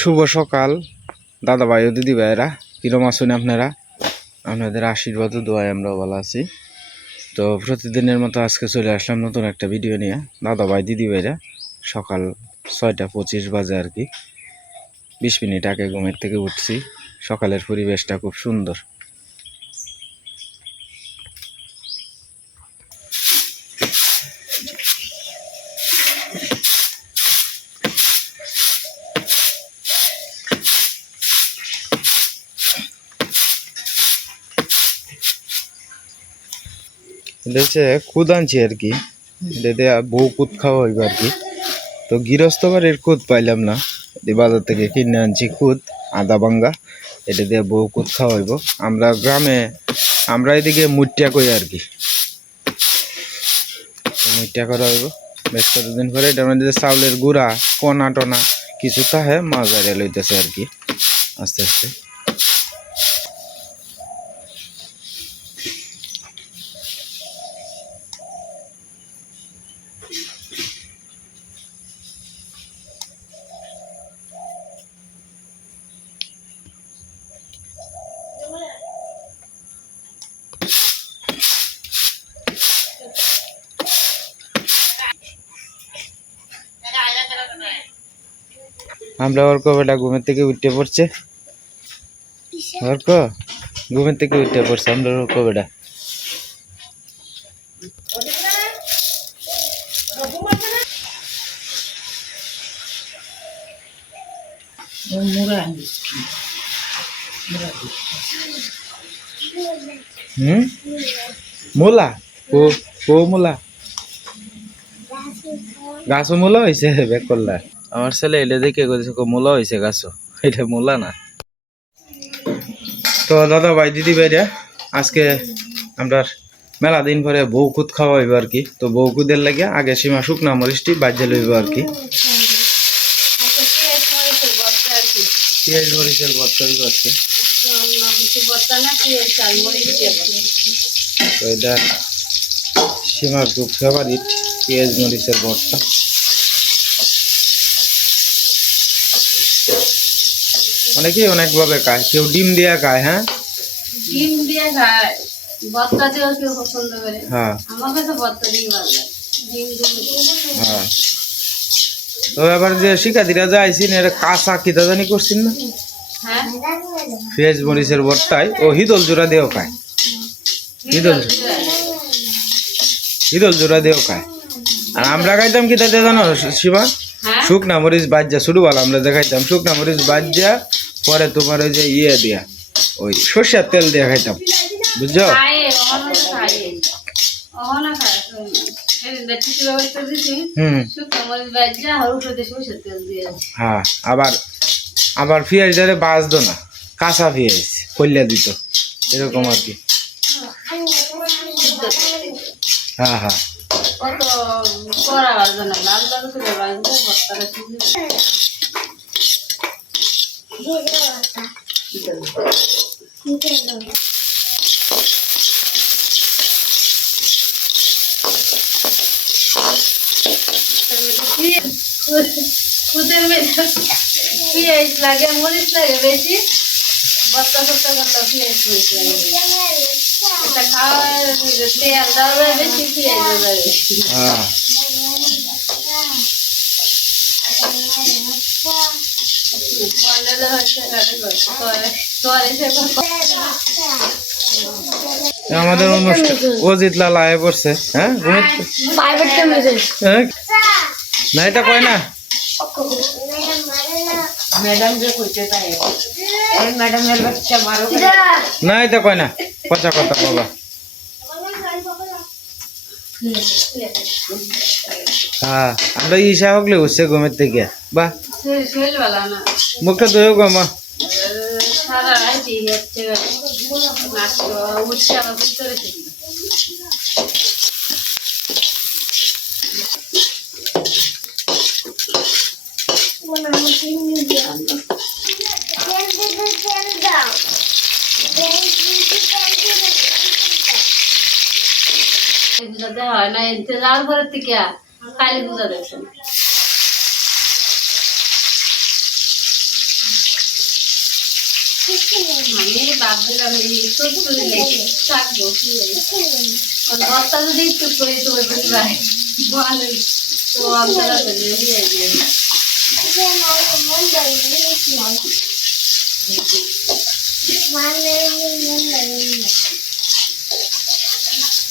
শুভ সকাল দাদা ভাই ও দিদি ভাইয়েরা কিরম আছেন আপনারা? আপনাদের আশীর্বাদ দোয়ায় আমরা ভালো আছি। তো প্রতিদিনের মতো আজকে চলে আসলাম নতুন একটা ভিডিও নিয়ে। দাদা ভাই দিদি ভাইরা সকাল ছয়টা পঁচিশ বাজে আর কি। বিশ মিনিট আগে ঘুমের থেকে উঠছি। সকালের পরিবেশটা খুব সুন্দর। এটা হচ্ছে খুদ আনছি আর কি। এটা বউ কুদ খাওয়া হইব আর কি। তো গৃহস্থ বাড়ির কুদ পাইলাম না। বাজার থেকে কিনে আনছি কুদ আদা ভাঙ্গা এটা দিয়ে বউ কুদ খাওয়া হইব। আমরা গ্রামে, আমরা এদিকে মুটিয়া কই আর কি। মুটিয়া করা হইব। বেশ কতদিন পরে এটার মধ্যে চাউলের গুঁড়া পনা টনা, কিছু তাহে মাছ লইতেছে আর কি। আস্তে আস্তে। আমরা অর্ক বেটা ঘুমের থেকে উঠতে পড়ছে। অর্ক, ঘুমের থেকে উঠতে পড়ছে আমরা অর্ক বেটা। হুম? মূলা? ও ও মূলা? গাছও মূলা হয়েছে বেক করলা আমার ছেলে এটা দেখে কইছে কো, মূলা হয়েছে গাছও এটা মূলা না। তো দাদা ভাই, দিদি ভাইরা আজকে আমরা মেলা দিন পরে বউকুদ খাওয়া হইব আর কি। তো বউকুদের লাগে আগে সীমা শুকনা মরিচটি বাজ্যে লইব আর কি। পেঁয়াজ মরিচের ভর্তা হইব আজকে তো এটা খুব ফেভারিট পেঁয়াজ মরিচের ভর্তা অনেকেই অনেকভাবে খায়। কেউ ডিম দিয়া খায় হ্যাঁ? ডিম দিয়ে খায়। ভর্তা দিয়েও কেউ পছন্দ করে। হ্যাঁ। আমার কাছে ভর্তা দিয়ে ভালো লাগে। ডিম দিয়ে হ্যাঁ। তো এবার যে শিক্ষার্থীরা যে আইসিন এরা কাঁচা কিতা জানি করছেন না? হ্যাঁ? পেঁয়াজ মরিচের ভর্তায় ও হিদল জোড়া দিয়েও খায়। হিদল হিদল জোড়া। দিয়েও খায়। আর আমরা খাইতাম কি তাতে জানো শিবা? হ্যাঁ। শুকনা মরিচ বাজ্যা শুরু ভালো আমরা যে খাইতাম শুকনা মরিচ বাজ্যা পরে তোমার ওই যে ইয়ে দিয়া ওই সর্ষের তেল দিয়ে খাইতাম। বুঝছ? হ্যাঁ আবার আবার পেঁয়াজ ধরে বাজতো না কাঁচা পেঁয়াজ কল্যা দিত এরকম আর কি। হ্যাঁ হ্যাঁ কত করা বাজবে না লাল লাল করে বাজবে ভর্তাটা সিদ্ধ খুদের পেঁয়াজ লাগে মরিচ লাগে বেশি ভর্তা ফর্তা করলে পেঁয়াজ মরিচ লাগে এটা খাওয়ার তেল দেওয়া যায় বেশি পেঁয়াজ দেওয়া যায় বেশি হ্যাঁ মন্ডলে হচ্ছে তোরে তোরে সে আমাদের অনুষ্ঠান। অজিত লাল আয় পড়ছে হ্যাঁ? হ্যাঁ? না এটা কয় না? ম্যাডাম যে কইতে তাই। এই ম্যাডামের বাচ্চা মারো না এটা কয় না? কথা কথা বাবা হ্যাঁ আমরা ঈশা হকলে উঠছে ঘুমের থেকে বাহ মুখটা ধুয়েও গমা সারা রাত থেকে বুঝাতে হয় না ইন্তজার করে থেকে কালী পূজা দেখছেন। আমি দিলাম এই চুটপুরি লেগে থাকব। বস্তা যদি একটু করে তো ভাই বলে তো আপনারা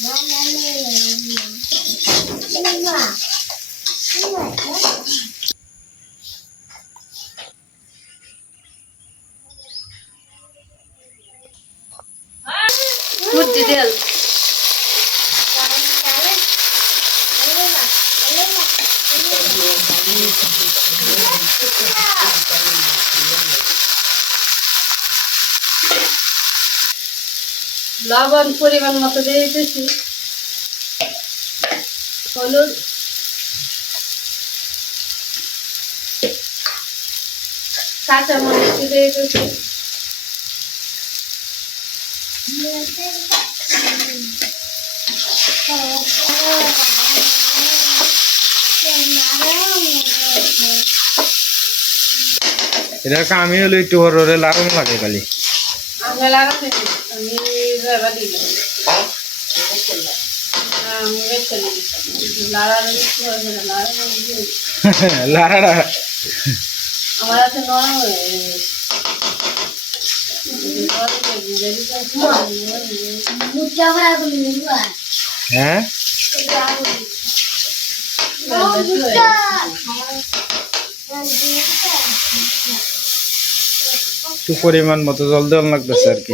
বললে দিয়ে দিয়ে ফুটি তেল লবণ পরিমাণ মতো দিয়ে দিতেছি। হলুদ। কাঁচা মরিচ দিয়ে দিতেছি। আমি হলো একটু লাগানো লাগে খালি। আমরা লাগাতে আমি হয়ে? পরিমাণ মতো জল দেওয়া লাগতেছে আর কি।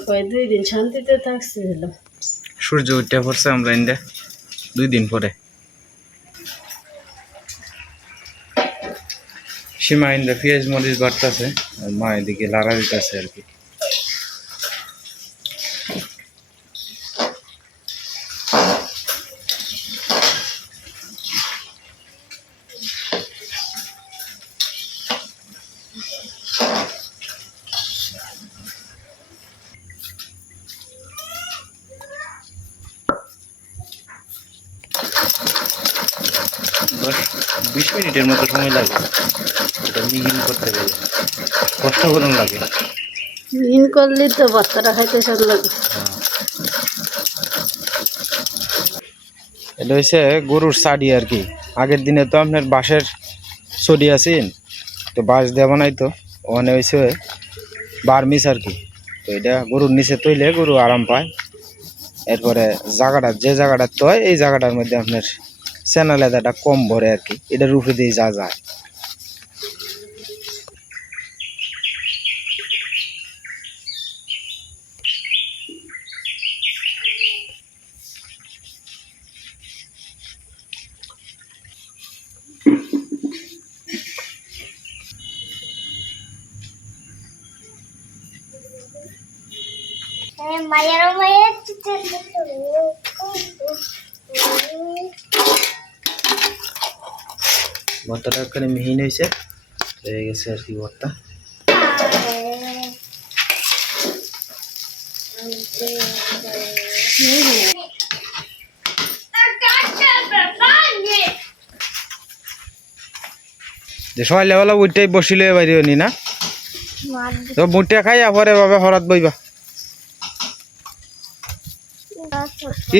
কয় দুই দিন শান্তিতে থাকছিল সূর্য উঠে পড়ছে আমরা ইন্দে দুই দিন পরে। সীমা ইন্দে পেঁয়াজ মরিচ বাড়তেছে মা এদিকে লাড়া দিতেছে আর কি। মিনিটের মতো সময় লাগে। এটা মিহিন করতে গেলে। কষ্ট করুন লাগে। দিন করলে তো বাচ্চারা খাইতে সব লাগে। হ্যাঁ। এটা হচ্ছে গরুর সাডি আর কি। আগের দিনে তো আপনার বাঁশের ছড়ি আছেন তো বাঁশ দেওয়া নাই তো ওখানে হয়েছে বার্মিস আর কি। তো এটা গরুর নিচে তৈলে গরু আরাম পায়। এরপরে জায়গাটা যে জায়গাটা তো হয় এই জায়গাটার মধ্যে আপনার সেনা লেদাটা কম ভরে আর কি। এটা রুফে দিয়ে যা যায়। হয়েছে আর কি ভর্তা সবাই বসিলে বাইরে নি না? তো বুটটা খাই পরে বাবা হরাত বইবা।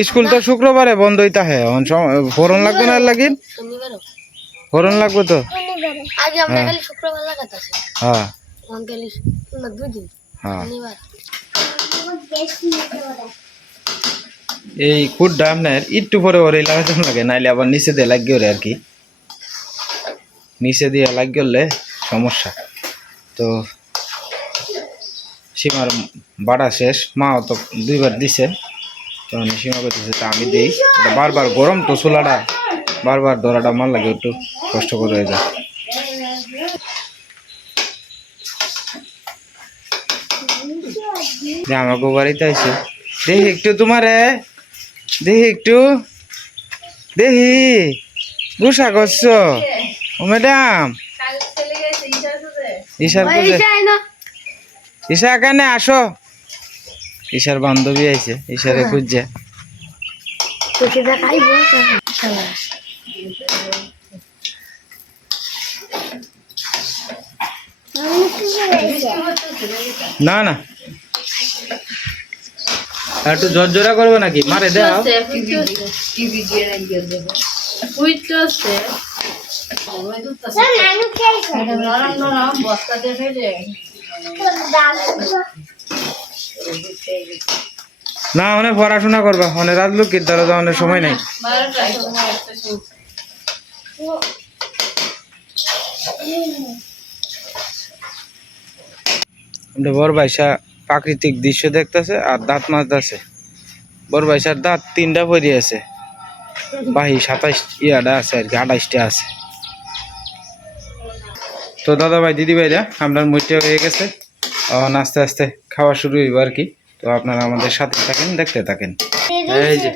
স্কুল তো শুক্রবারে বন্ধ হইতা ফোরন লাগবে না লাগিন? ফোরন লাগবে তো? আগে আমরা হ্যাঁ। খালি শুক্রবার হ্যাঁ। খালি না দুই দিন। হ্যাঁ। শনিবার। এই খুঁটটা আপনার একটু পরে ওরে লাগাতে লাগে নাইলে আবার নিচে দিয়ে লাগিয়ে ওরে আর কি। নিচে দিয়ে লাগিয়ে সমস্যা। তো সীমার বাড়া শেষ মাও তো দুইবার দিছে। তো আমি সীমা করতেছে তা আমি দিই। বারবার গরম তো চুলাটা বারবার ধরাটা মার লাগে একটু কষ্ট করে হয়ে যায়। যে আমাকে বাড়িতে আইছে দেখি একটু তোমারে। দেখি একটু। দেখি। গুসা করছ? ও ম্যাডাম। কাল চলে গেছে ইশার সাথে ঈশার খুঁজে ঈশা এখানে আসো। ঈশার বান্ধবী আইছে ঈশারে খুঁজছে। না না। একটু জোর জোরা করব নাকি? মারে দাও। ফেলে না অনেক পড়াশোনা করবা। অনেক রাত লোক ধরো তো অনেক সময় নাই। আমরা বড় বাইসা প্রাকৃতিক দৃশ্য দেখতেছে আর দাঁত মাছতেছে বড় বাইসার দাঁত তিনটা পরি আছে। বাহি সাতাইশ ইয়াটা আছে আর কি আঠাইশটা আছে। তো দাদা ভাই দিদি ভাইরা আপনার মুইটা হয়ে গেছে। এখন আস্তে আস্তে খাওয়া শুরু হইব আর কি। তো আপনারা আমাদের সাথে থাকেন দেখতে থাকেন। এই যে।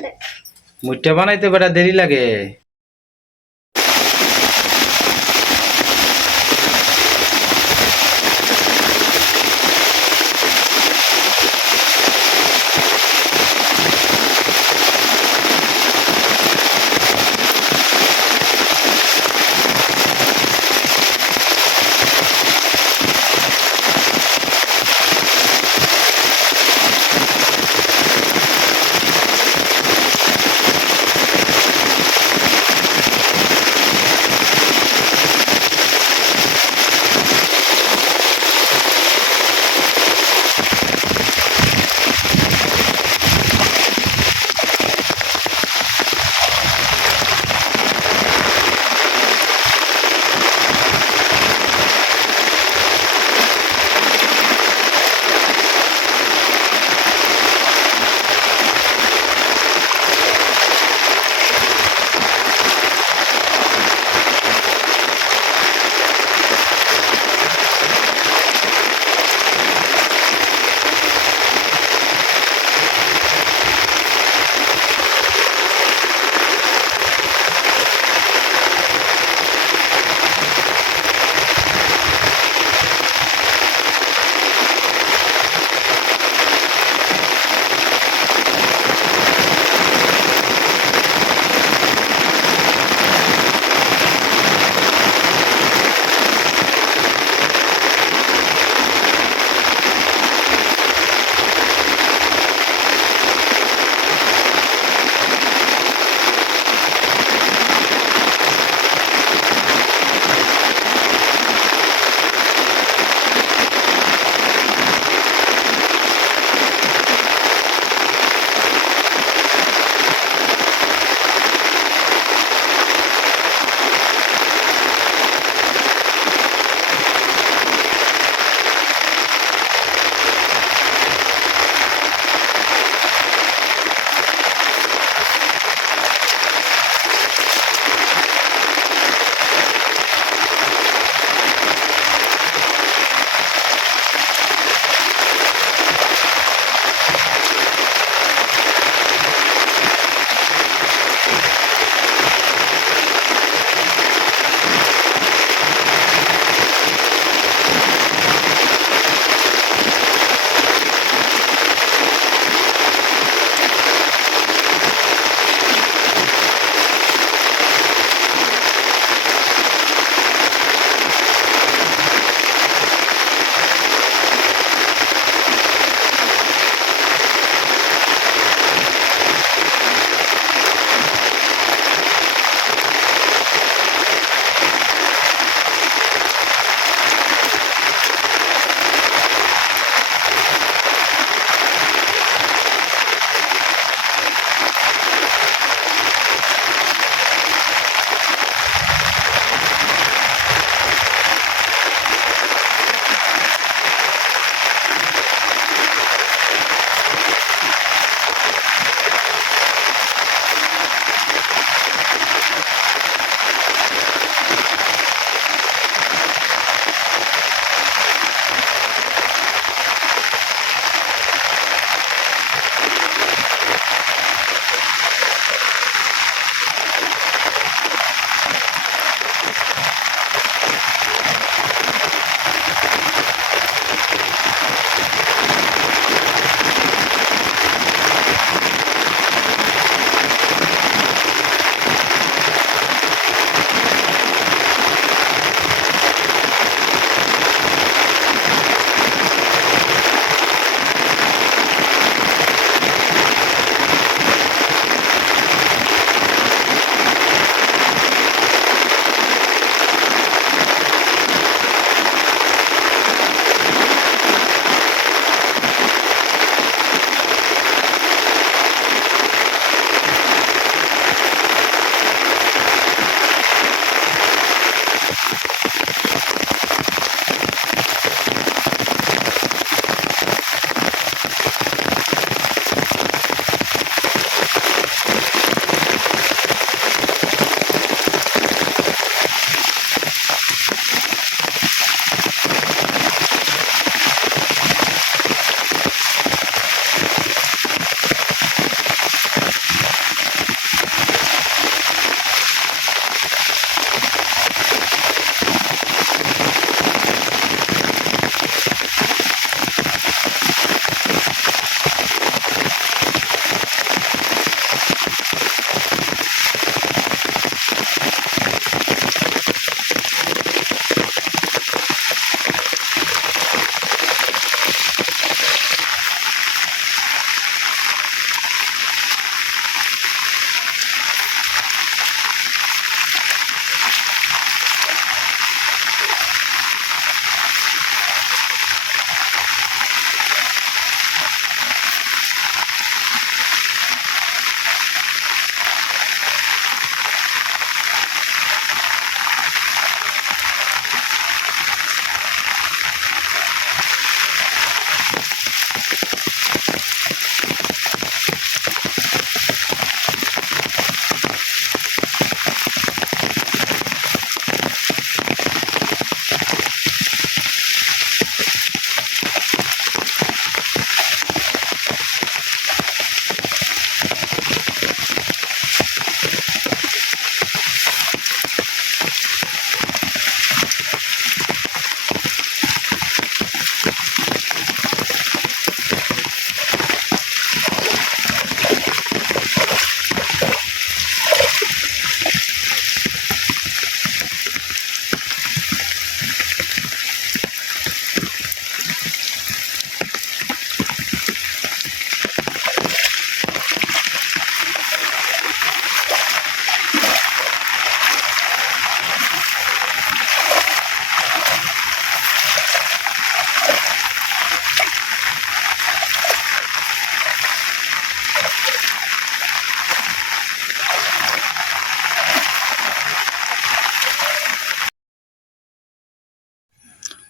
মুইটা বানাইতে বেটা দেরি লাগে।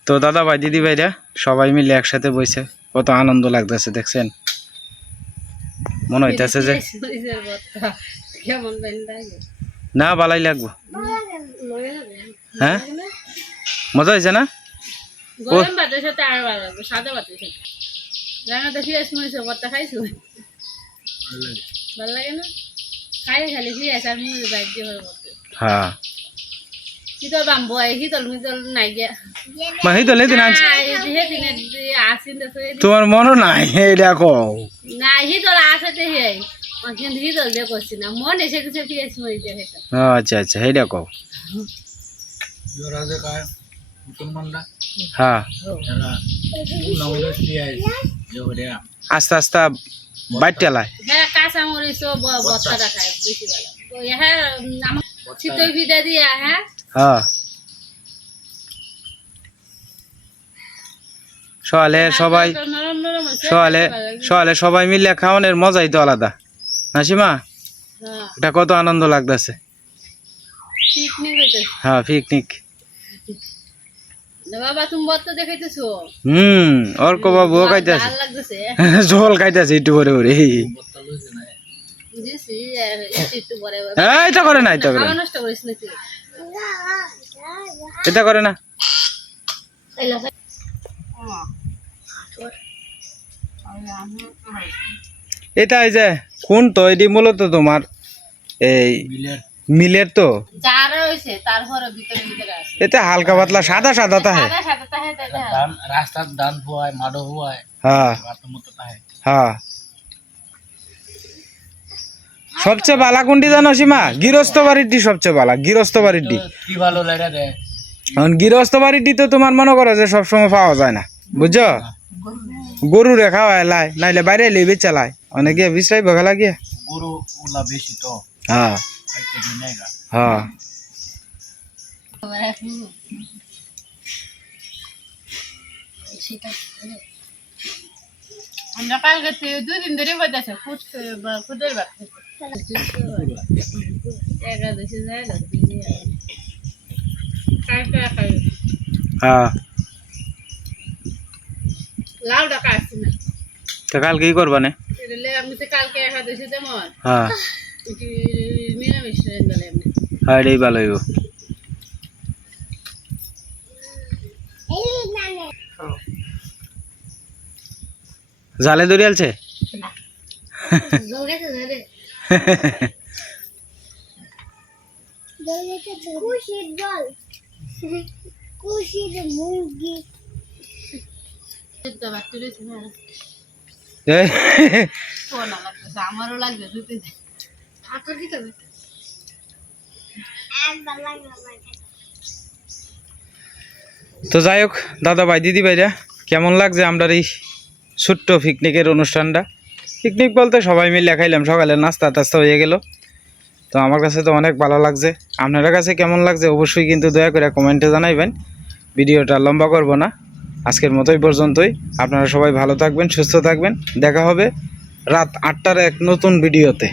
তো দাদা ভাই দিদি ভাইরা সবাই মিলে একসাথে বইছে। কত আনন্দ লাগতেছে দেখছেন? মনে হইতেছে যে না বালাই লাগবো। হ্যাঁ? মজা হয়েছে না? হ্যাঁ। শীতল বাম্বু শীতল মিতল নাই গিয়া লেদিন আনছি সেদিনে তোমার মনে নাই এই দেখো না শীতল আসে তো হে কিন্তু শীতল দিয়ে করছি না মনে এসে কিছু মরিচ খেতাম ও আচ্ছা আচ্ছা এই দেখো হ্যাঁ আস্তে আস্তে বাইট টেলায় হ্যাঁ কাঁচা মরিচও ভর্তাটা খায় বেশি ভালো তো হ্যাঁ আমার শীতল ভিদা দিয়া হ্যাঁ সকালে সবাই সকালে সকালে সবাই মিলে খাওয়ানোর মজাই তো আলাদা। হাসিমা হ্যাঁ। এটা কত আনন্দ লাগতেছে। হ্যাঁ পিকনিক। হুম অর্ক বাবু খাইতেছে জল খাইতেছে একটু করে না করে এটা করে না। এটা এই যে কোন তো? এটি মূলত তোমার এই মিলের। তো? এটা হালকা পাতলা সাদা সাদা তাহে। রাস্তার দান হওয়ায় মাডো হওয়ায় হ্যাঁ। হ্যাঁ। সবচেয়ে বালা কোনটি জানো সীমা? গৃহস্থ বাড়িটি সবচেয়ে বালা গৃহস্থ বাড়িটি। কি ভালো লাগে রে এখন গৃহস্থ বাড়িটি তো তোমার মনে করো যে সবসময় পাওয়া যায় না বুঝছ? গরু রেখা হয় লাই নাইলে বাইরে এলে বেচা লাই অনেকে বিশ্রাই বগা লাগিয়ে। গরু ওলা বেশি তো। হ্যাঁ। হ্যাঁ। আমরা কালকে থেকে দুই দিন ধরে বলতেছে ফুট ফুটের ভাত একাদশী যায় না কালকে হ্যাঁ। না তো কি করবা নে? আমি তো কালকে একাদশী হ্যাঁ। নিরামিষ হ্যাঁ এটাই ভালো হইব জালে ধরে আলছে জল গেছে ধরে খুশির জল খুশির মুরগি তো বাচ্চা রয়েছে না আমারও লাগবে একবার লাগল আমার তো যাই হোক দাদা ভাই দিদি ভাইরা কেমন লাগছে আমরা এই ছোট্ট পিকনিকের অনুষ্ঠানটা। পিকনিক বলতে সবাই মিলে খাইলাম, সকালে নাস্তা টাস্তা হয়ে গেল। তো আমার কাছে তো অনেক ভালো লাগছে। আপনারা কাছে কেমন লাগছে অবশ্যই কিন্তু দয়া করে কমেন্টে জানাইবেন। ভিডিওটা লম্বা করব না। আজকের মতোই পর্যন্তই। আপনারা সবাই ভালো থাকবেন, সুস্থ থাকবেন। দেখা হবে রাত আটটার এক নতুন ভিডিওতে।